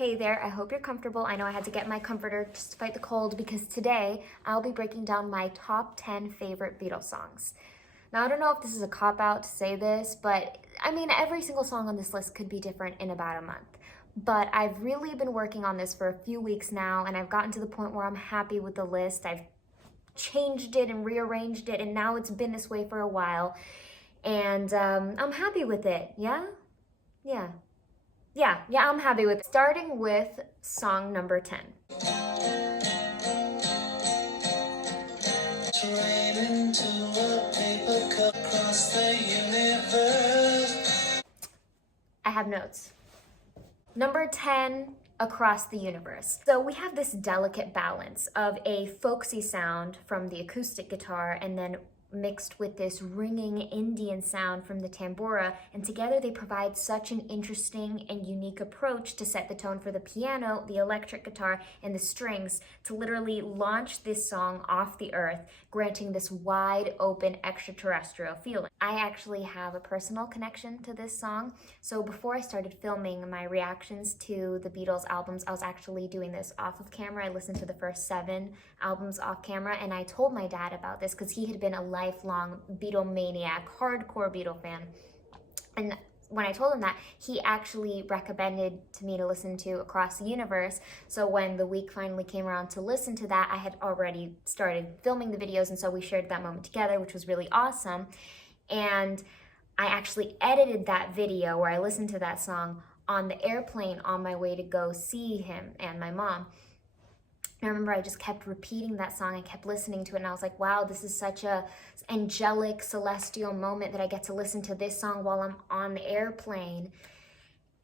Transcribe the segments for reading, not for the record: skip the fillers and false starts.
Hey there, I hope you're comfortable. I know I had to get my comforter just to fight the cold because today I'll be breaking down my top 10 favorite Beatles songs. Now, I don't know if this is a cop-out to say this, but I mean, every single song on this list could be different in about a month. But I've really been working on this for a few weeks now, and I've gotten to the point where I'm happy with the list. I've changed it and rearranged it, and now it's been this way for a while. And I'm happy with it, yeah? Yeah, I'm happy with it. Starting with song number 10. I have notes. Number 10, Across the Universe. So we have this delicate balance of a folksy sound from the acoustic guitar and then mixed with this ringing Indian sound from the tambura, and together they provide such an interesting and unique approach to set the tone for the piano, the electric guitar, and the strings to literally launch this song off the earth, granting this wide open extraterrestrial feeling. I actually have a personal connection to this song, so before I started filming my reactions to the Beatles albums, I was actually doing this off of camera. I listened to the first 7 albums off camera, and I told my dad about this because he had been a lifelong Beatlemaniac, hardcore Beatle fan. And when I told him that, he actually recommended to me to listen to Across the Universe. So when the week finally came around to listen to that, I had already started filming the videos, and so we shared that moment together, which was really awesome. And I actually edited that video where I listened to that song on the airplane on my way to go see him and my mom. I remember I just kept repeating that song and kept listening to it, and I was like, wow, this is such a angelic, celestial moment that I get to listen to this song while I'm on the airplane.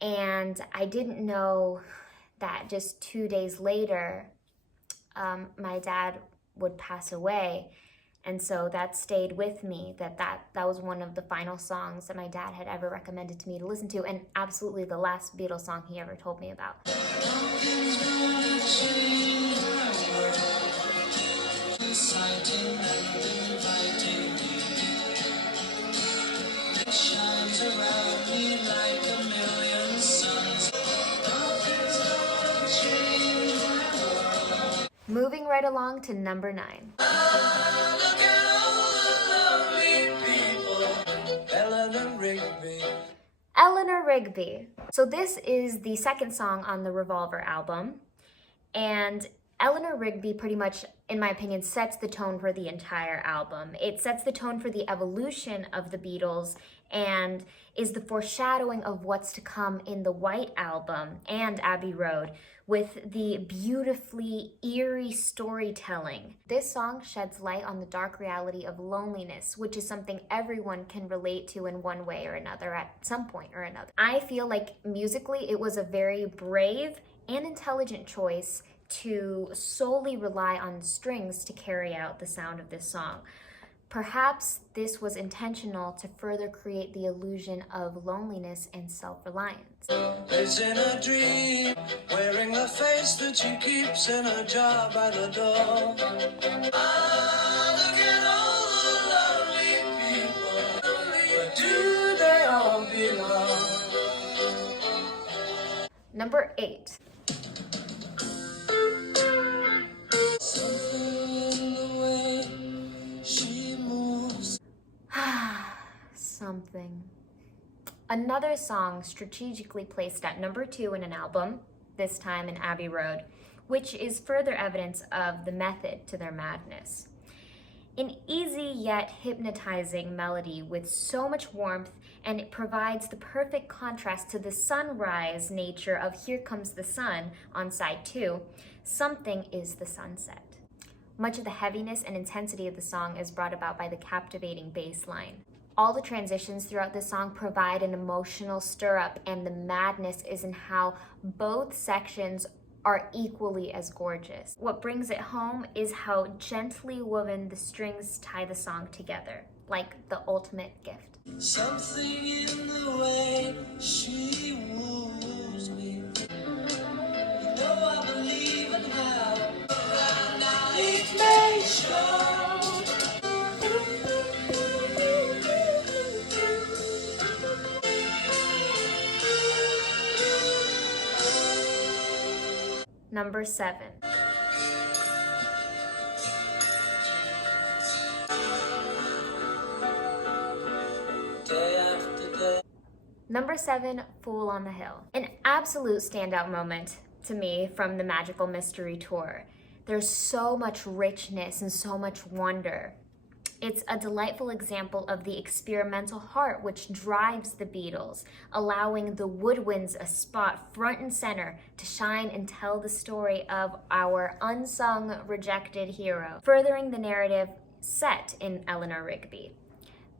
And I didn't know that just 2 days later, my dad would pass away. And so that stayed with me, that was one of the final songs that my dad had ever recommended to me to listen to, and absolutely the last Beatles song he ever told me about. Moving right along to number 9. Eleanor, Rigby. So this is the second song on the Revolver album, and Eleanor Rigby pretty much, in my opinion, sets the tone for the entire album. It sets the tone for the evolution of the Beatles and is the foreshadowing of what's to come in the White Album and Abbey Road, with the beautifully eerie storytelling. This song sheds light on the dark reality of loneliness, which is something everyone can relate to in one way or another at some point or another. I feel like musically it was a very brave and intelligent choice to solely rely on strings to carry out the sound of this song. Perhaps this was intentional to further create the illusion of loneliness and self-reliance. Lives in a dream, wearing the face that she keeps in a jar by the door. Look at all the lonely people. Where do they all belong? Number 8. Something. Another song strategically placed at number 2 in an album, this time in Abbey Road, which is further evidence of the method to their madness. An easy yet hypnotizing melody with so much warmth, and it provides the perfect contrast to the sunrise nature of Here Comes the Sun on side 2, Something is the Sunset. Much of the heaviness and intensity of the song is brought about by the captivating bass line. All the transitions throughout this song provide an emotional stir-up, and the madness is in how both sections are equally as gorgeous. What brings it home is how gently woven the strings tie the song together, like the ultimate gift. Something in the way she woos me. You know I believe in how the night may show. Number 7. Day after day. Number 7, Fool on the Hill. An absolute standout moment to me from the Magical Mystery Tour. There's so much richness and so much wonder. It's a delightful example of the experimental heart which drives the Beatles, allowing the woodwinds a spot front and center to shine and tell the story of our unsung, rejected hero, furthering the narrative set in Eleanor Rigby.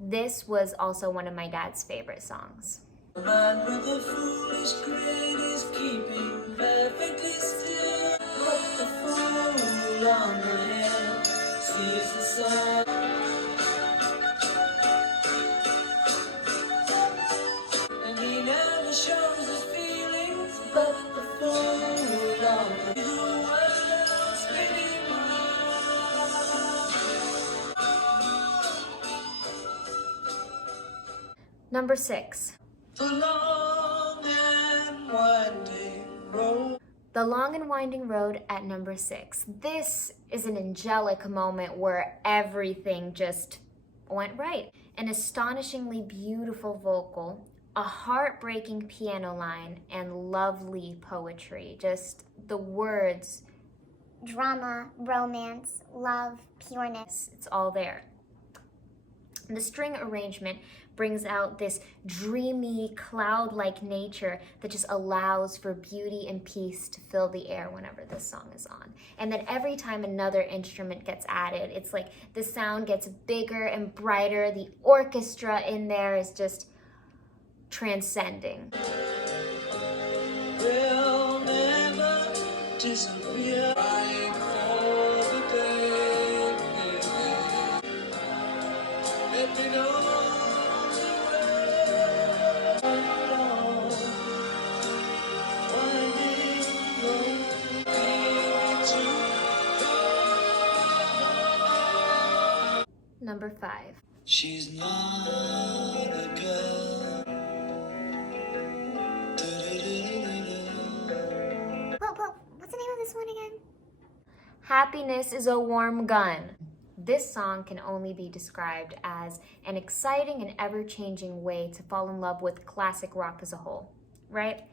This was also one of my dad's favorite songs. The man with the foolish grin is keeping perfectly still. But the fool on the hill sees the sun. And he never shows his feelings. But the fool on the hill, the world spinning round. Number 6. The long and winding road. The Long and Winding Road at number 6. This is an angelic moment where everything just went right. An astonishingly beautiful vocal, a heartbreaking piano line, and lovely poetry. Just the words. Drama, romance, love, pureness. It's all there. The string arrangement brings out this dreamy, cloud-like nature that just allows for beauty and peace to fill the air whenever this song is on. And then every time another instrument gets added, it's like the sound gets bigger and brighter. The orchestra in there is just transcending. Will never disappear. Crying for the day. Let me know the way. Winding road, lead me to God. Number 5. She's not a girl. Whoa, what's the name of this one again? Happiness is a Warm Gun. This song can only be described as an exciting and ever-changing way to fall in love with classic rock as a whole, right?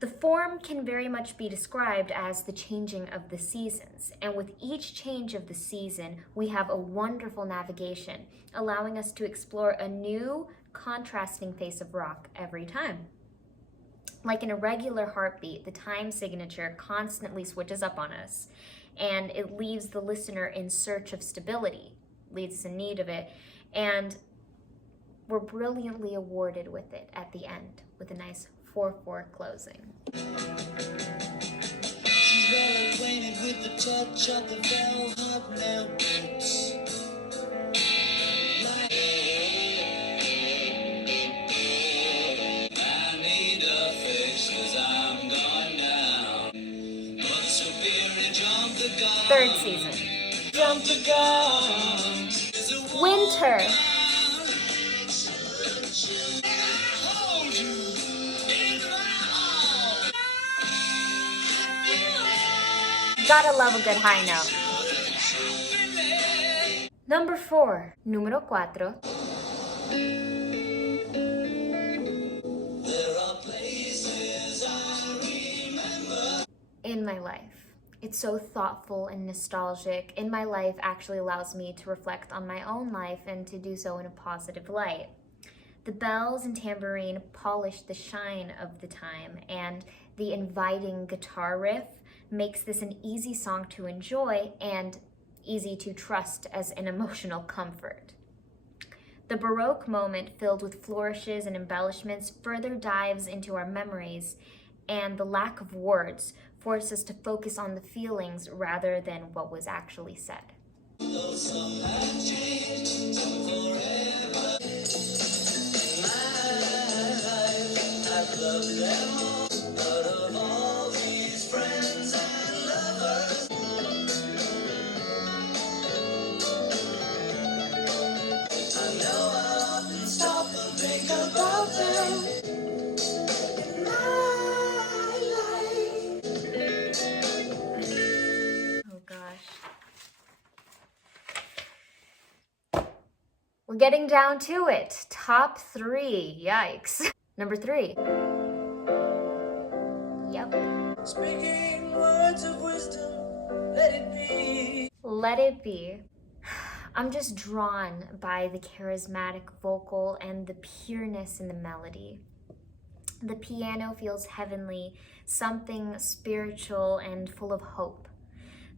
The form can very much be described as the changing of the seasons, and with each change of the season, we have a wonderful navigation, allowing us to explore a new, contrasting face of rock every time. Like in a regular heartbeat, the time signature constantly switches up on us, and it leaves the listener in search of stability, leads us in need of it, and we're brilliantly awarded with it at the end, with a nice 4/4 closing. She's well acquainted with the touch of the velvet nail boots. I need a fix 'cause I'm going down. But superior jump the gun. 3rd season. Jump the gun. Winter. Hold you in my arms. Gotta love a good high note. Number 4. Número 4. There are places I remember. In My Life. It's so thoughtful and nostalgic. In My Life actually allows me to reflect on my own life and to do so in a positive light. The bells and tambourine polish the shine of the time, and the inviting guitar riff makes this an easy song to enjoy and easy to trust as an emotional comfort. The Baroque moment, filled with flourishes and embellishments, further dives into our memories, and the lack of words forces us to focus on the feelings rather than what was actually said. Though some have changed, some forever. I've loved them all, but of all these friends and lovers, I know I often stop and think about them. In my life, We're getting down to it. Top 3. Yikes. Number 3. Yep. Speaking words of wisdom, let it be. Let It Be. I'm just drawn by the charismatic vocal and the pureness in the melody. The piano feels heavenly, something spiritual and full of hope.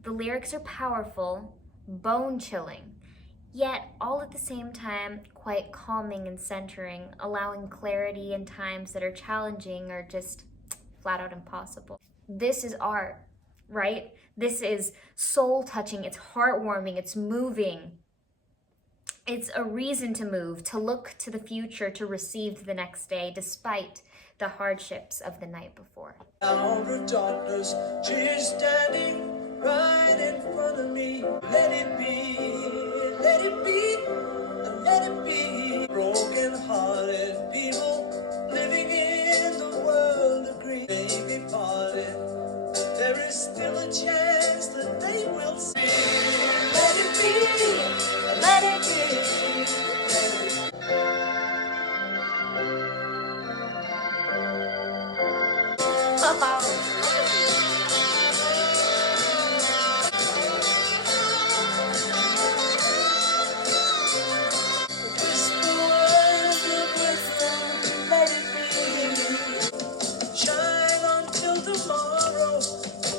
The lyrics are powerful, bone-chilling, yet all at the same time quite calming and centering, allowing clarity in times that are challenging or just flat out impossible. This is art, right? This is soul-touching, it's heartwarming, it's moving. It's a reason to move, to look to the future, to receive the next day, despite the hardships of the night before. Out of darkness, she is standing right in front of me. Let it be, let it be, let it be. Broken hearted people living in the world agree. May be parted, but there is still a chance that they will see. Let it be, let it be. Whisper words of wisdom, let it be. Shine until tomorrow,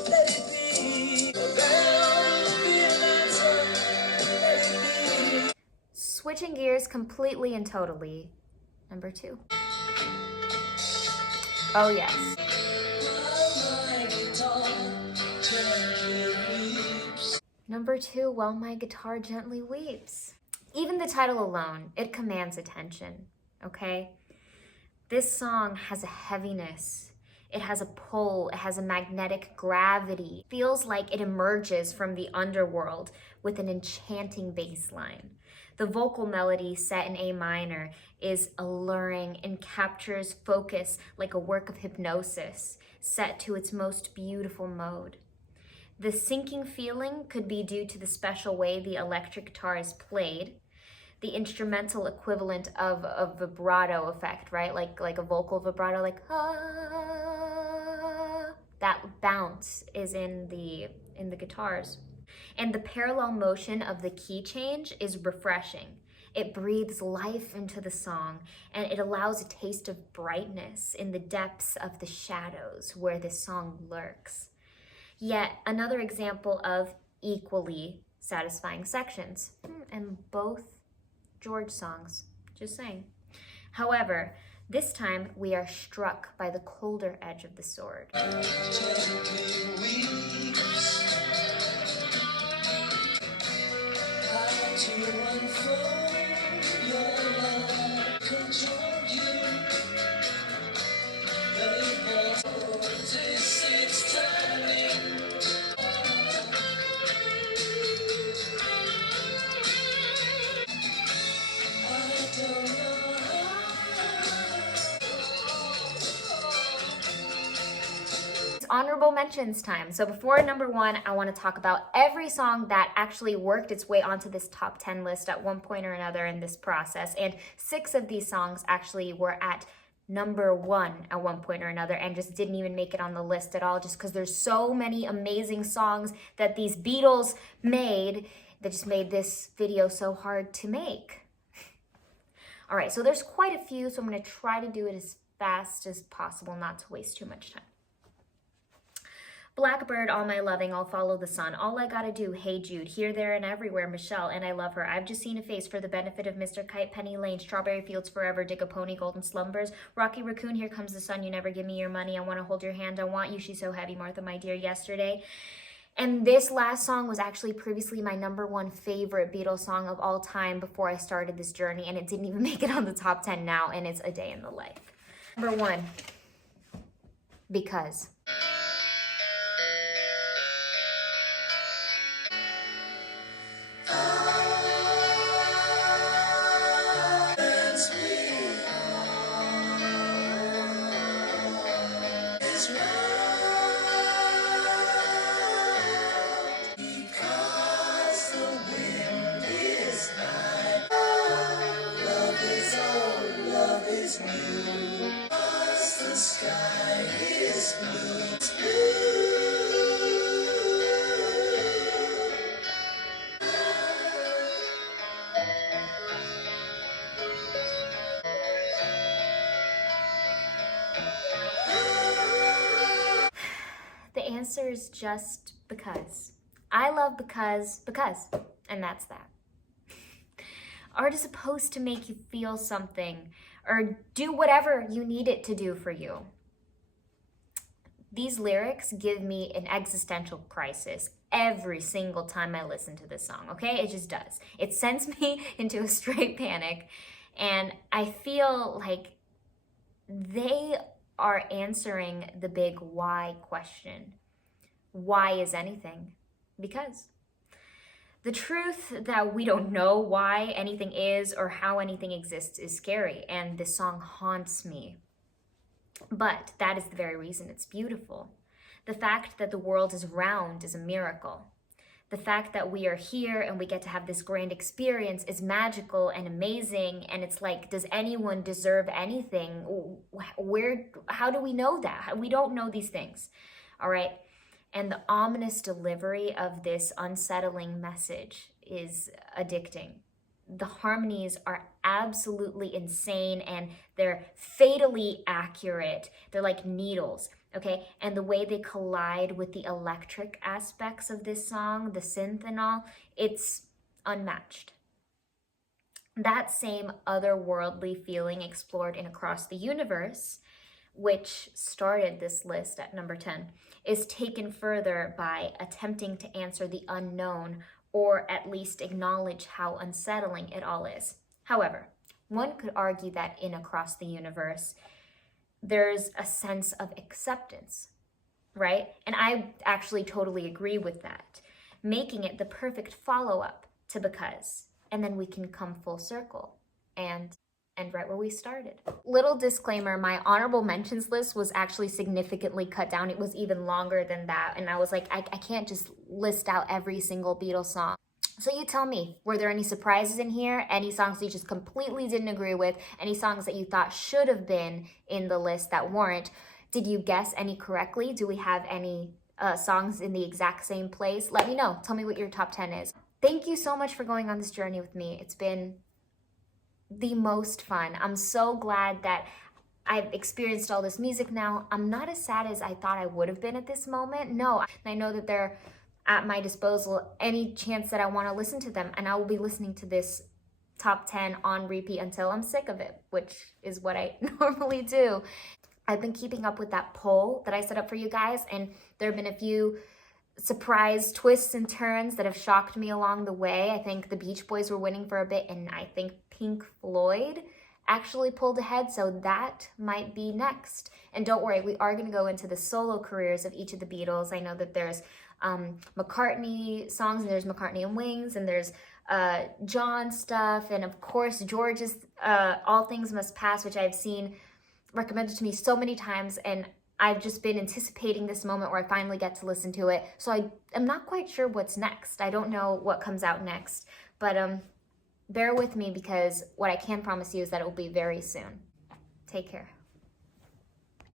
let it be. There will be an answer, let it be. Switching gears completely and totally. Number 2. Oh yes. Number 2, While My Guitar Gently Weeps. Even the title alone, it commands attention, okay? This song has a heaviness. It has a pull, it has a magnetic gravity. It feels like it emerges from the underworld with an enchanting bass line. The vocal melody, set in A minor, is alluring and captures focus like a work of hypnosis, set to its most beautiful mode. The sinking feeling could be due to the special way the electric guitar is played, the instrumental equivalent of a vibrato effect, right? Like a vocal vibrato, like ah. That bounce is in the guitars. And the parallel motion of the key change is refreshing. It breathes life into the song, and it allows a taste of brightness in the depths of the shadows where this song lurks. Yet another example of equally satisfying sections, and both George songs, just saying. However, this time we are struck by the colder edge of the sword. Honorable mentions time. So before number 1, I want to talk about every song that actually worked its way onto this top 10 list at one point or another in this process. And 6 of these songs actually were at number 1 at one point or another and just didn't even make it on the list at all, just because there's so many amazing songs that these Beatles made that just made this video so hard to make. All right, so there's quite a few, so I'm going to try to do it as fast as possible, not to waste too much time. Blackbird, All My Loving, I'll Follow the Sun, All I Gotta Do, Hey Jude, Here, There, and Everywhere, Michelle, and I Love Her, I've Just Seen a Face, For the Benefit of Mr. Kite, Penny Lane, Strawberry Fields Forever, Dig a Pony, Golden Slumbers, Rocky Raccoon, Here Comes the Sun, You Never Give Me Your Money, I Wanna Hold Your Hand, I Want You, She's So Heavy, Martha, My Dear, Yesterday. And this last song was actually previously my number 1 favorite Beatles song of all time before I started this journey, and it didn't even make it on the top 10 now, and it's A Day in the Life. Number 1, Because. answer is just because. I love because, and that's that. Art is supposed to make you feel something or do whatever you need it to do for you. These lyrics give me an existential crisis every single time I listen to this song, okay? It just does. It sends me into a straight panic, and I feel like they are answering the big why question. Why is anything? Because. The truth that we don't know why anything is or how anything exists is scary, and this song haunts me. But that is the very reason it's beautiful. The fact that the world is round is a miracle. The fact that we are here and we get to have this grand experience is magical and amazing, and it's like, does anyone deserve anything? How do we know that? We don't know these things, all right? And the ominous delivery of this unsettling message is addicting. The harmonies are absolutely insane, and they're fatally accurate. They're like needles, okay? And the way they collide with the electric aspects of this song, the synth and all, it's unmatched. That same otherworldly feeling explored in Across the Universe, which started this list at number 10, is taken further by attempting to answer the unknown, or at least acknowledge how unsettling it all is. However, one could argue that in Across the Universe, there's a sense of acceptance, right? And I actually totally agree with that, making it the perfect follow-up to Because, and then we can come full circle and right where we started. Little disclaimer, my honorable mentions list was actually significantly cut down. It was even longer than that. And I was like, I can't just list out every single Beatles song. So you tell me, were there any surprises in here? Any songs that you just completely didn't agree with? Any songs that you thought should have been in the list that weren't? Did you guess any correctly? Do we have any songs in the exact same place? Let me know. Tell me what your top 10 is. Thank you so much for going on this journey with me. It's been the most fun. I'm so glad that I've experienced all this music now. I'm not as sad as I thought I would have been at this moment. No, I know that they're at my disposal any chance that I want to listen to them, and I will be listening to this top 10 on repeat until I'm sick of it, which is what I normally do. I've been keeping up with that poll that I set up for you guys, and there have been a few surprise twists and turns that have shocked me along the way. I think the Beach Boys were winning for a bit, and I think Pink Floyd actually pulled ahead, so that might be next. And don't worry, we are going to go into the solo careers of each of the Beatles. I know that there's McCartney songs, and there's McCartney and Wings, and there's John stuff, and of course George's All Things Must Pass, which I've seen recommended to me so many times, and I've just been anticipating this moment where I finally get to listen to it. So I'm not quite sure what's next. I don't know what comes out next, but bear with me, because what I can promise you is that it will be very soon. Take care.